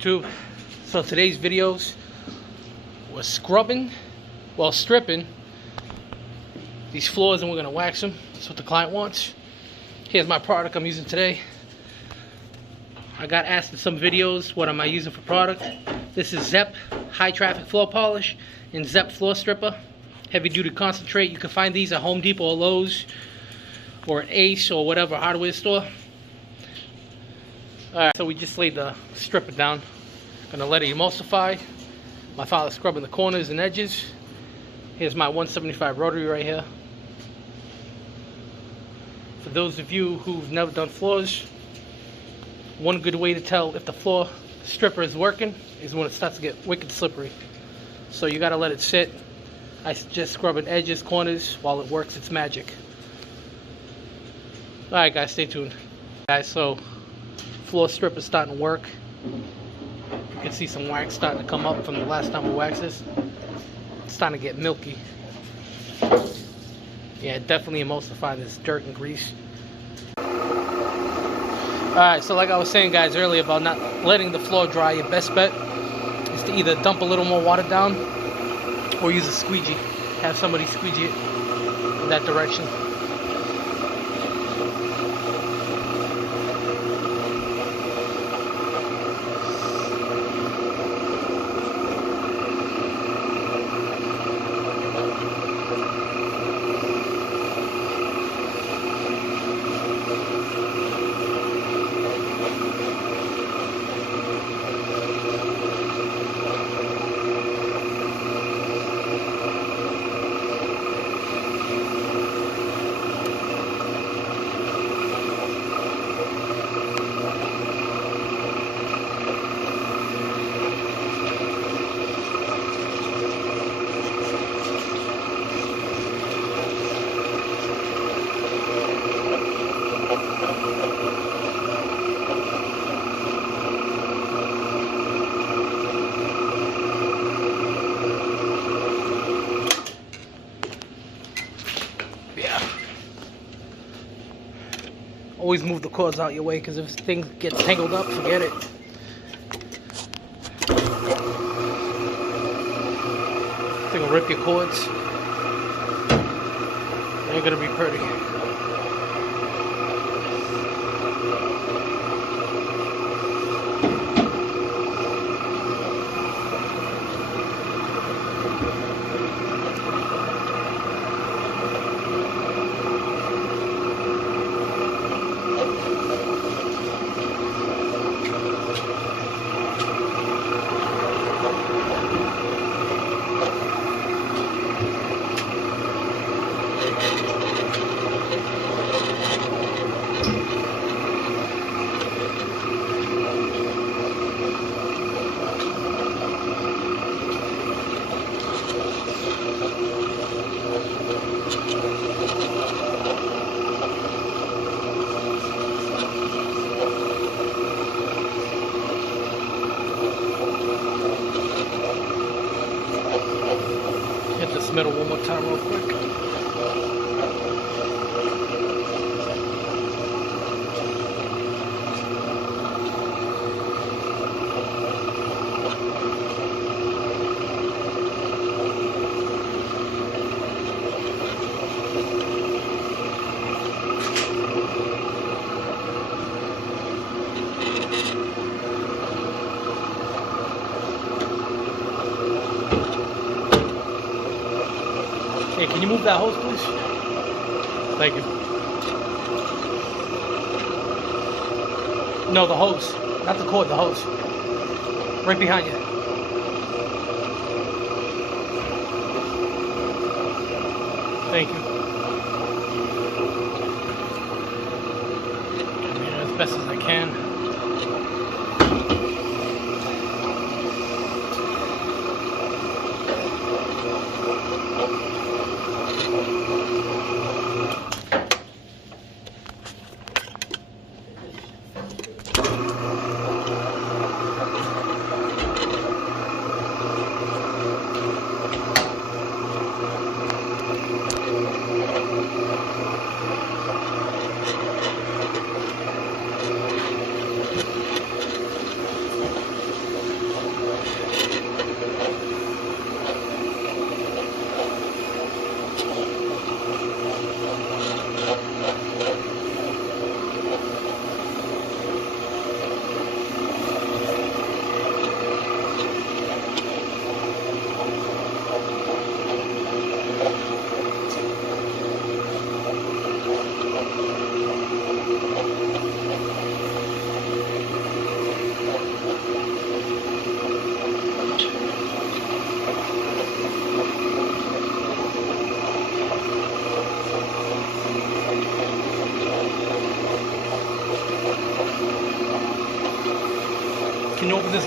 YouTube. So today's videos was stripping these floors, and we're gonna wax them. That's what the client wants. Here's my product I'm using today. I got asked in some videos what am I using for product. This is Zep high traffic floor polish and Zep floor stripper heavy duty concentrate. You can find these at Home Depot or Lowe's or at Ace or whatever hardware store. Alright, so we just laid the stripper down. Gonna let it emulsify. My father's scrubbing the corners and edges. Here's my 175 rotary right here. For those of you who've never done floors, one good way to tell if the floor stripper is working is when it starts to get wicked slippery. So you gotta let it sit. I suggest scrubbing edges, corners while it works its magic. Alright guys, stay tuned. Guys, so floor stripper is starting to work. You can see some wax starting to come up from the last time we waxed this. It's starting to get milky. Yeah, definitely emulsify this dirt and grease. Alright, so like I was saying guys earlier about not letting the floor dry, your best bet is to either dump a little more water down or use a squeegee. Have somebody squeegee it in that direction. Always move the cords out your way, because if things get tangled up, forget it. Thing will rip your cords. It ain't gonna be pretty. Hit this middle one more time real quick. Hey, can you move that hose, please? Thank you. No, the hose. Not the cord, the hose. Right behind you. Thank you. I'm doing as best as I can.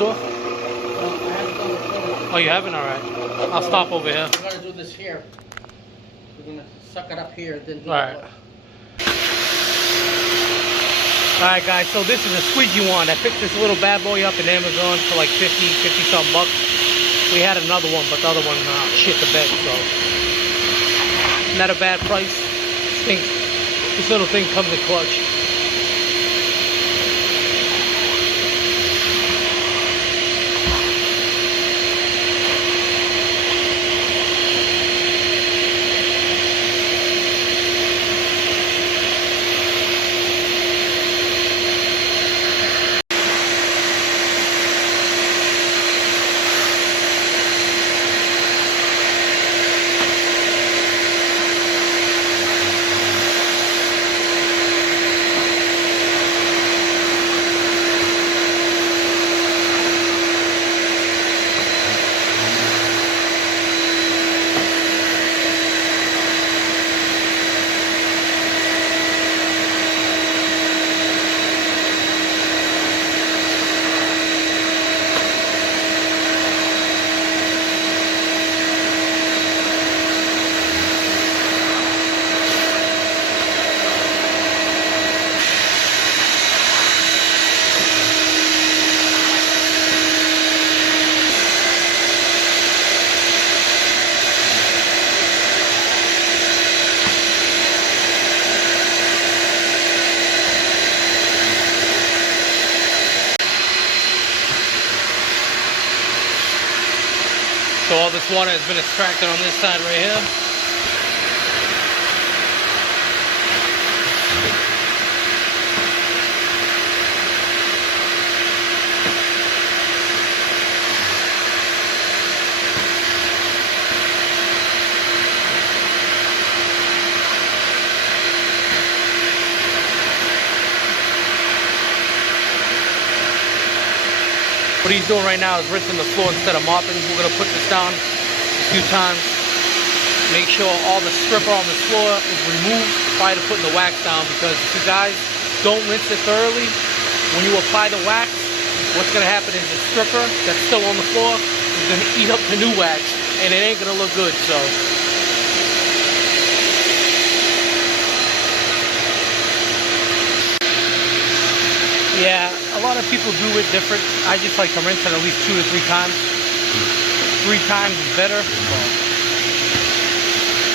store? I haven't done the floor. Oh, you haven't? Alright. I'll stop over here. We're gonna do this here. We're gonna suck it up here, then do Alright. Alright guys, so this is a squeegee one. I picked this little bad boy up in Amazon for like 50 something bucks. We had another one, but the other one shit the bed, so not a bad price. This little thing comes in clutch. So all this water has been extracted on this side right here. What he's doing right now is rinsing the floor instead of mopping. We're going to put this down a few times. Make sure all the stripper on the floor is removed prior to putting the wax down, because if you guys don't rinse it thoroughly, when you apply the wax, what's going to happen is the stripper that's still on the floor is going to eat up the new wax, and it ain't going to look good. So yeah, a lot of people do it different. I just like to rinse it at least 2 to 3 times. 3 times is better. Well,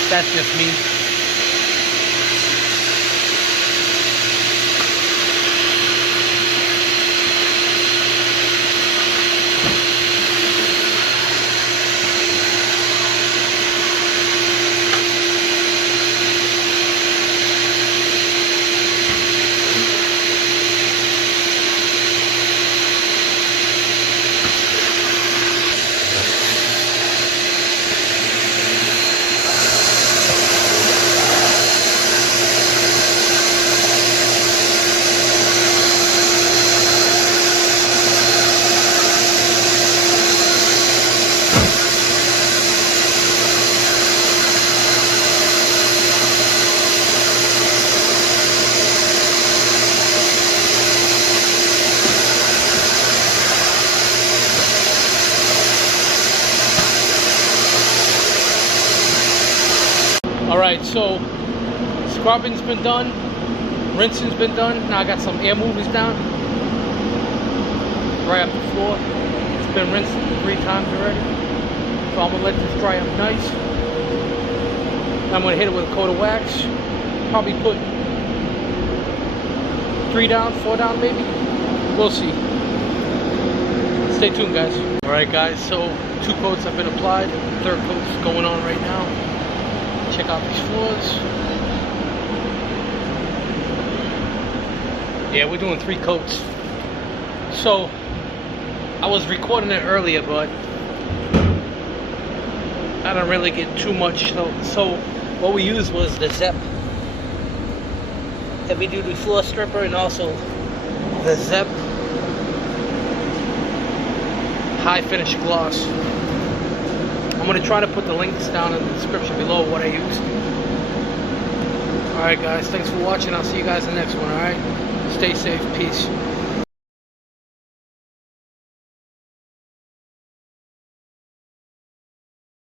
that's just me. Alright, so scrubbing's been done, rinsing's been done. Now I got some air movers down right up the floor. It's been rinsed 3 times already. So I'm gonna let this dry up nice. I'm gonna hit it with a coat of wax. Probably put 3 down, 4 down maybe. We'll see. Stay tuned, guys. Alright guys, so 2 coats have been applied. 3rd coat's going on right now. Check out these floors. Yeah, we're doing 3 coats. So I was recording it earlier, but I don't really get too much. So what we used was the Zep heavy duty floor stripper, and also the Zep high finish gloss. I'm going to try to put the links down in the description below what I used. Alright guys, thanks for watching. I'll see you guys in the next one, alright? Stay safe. Peace.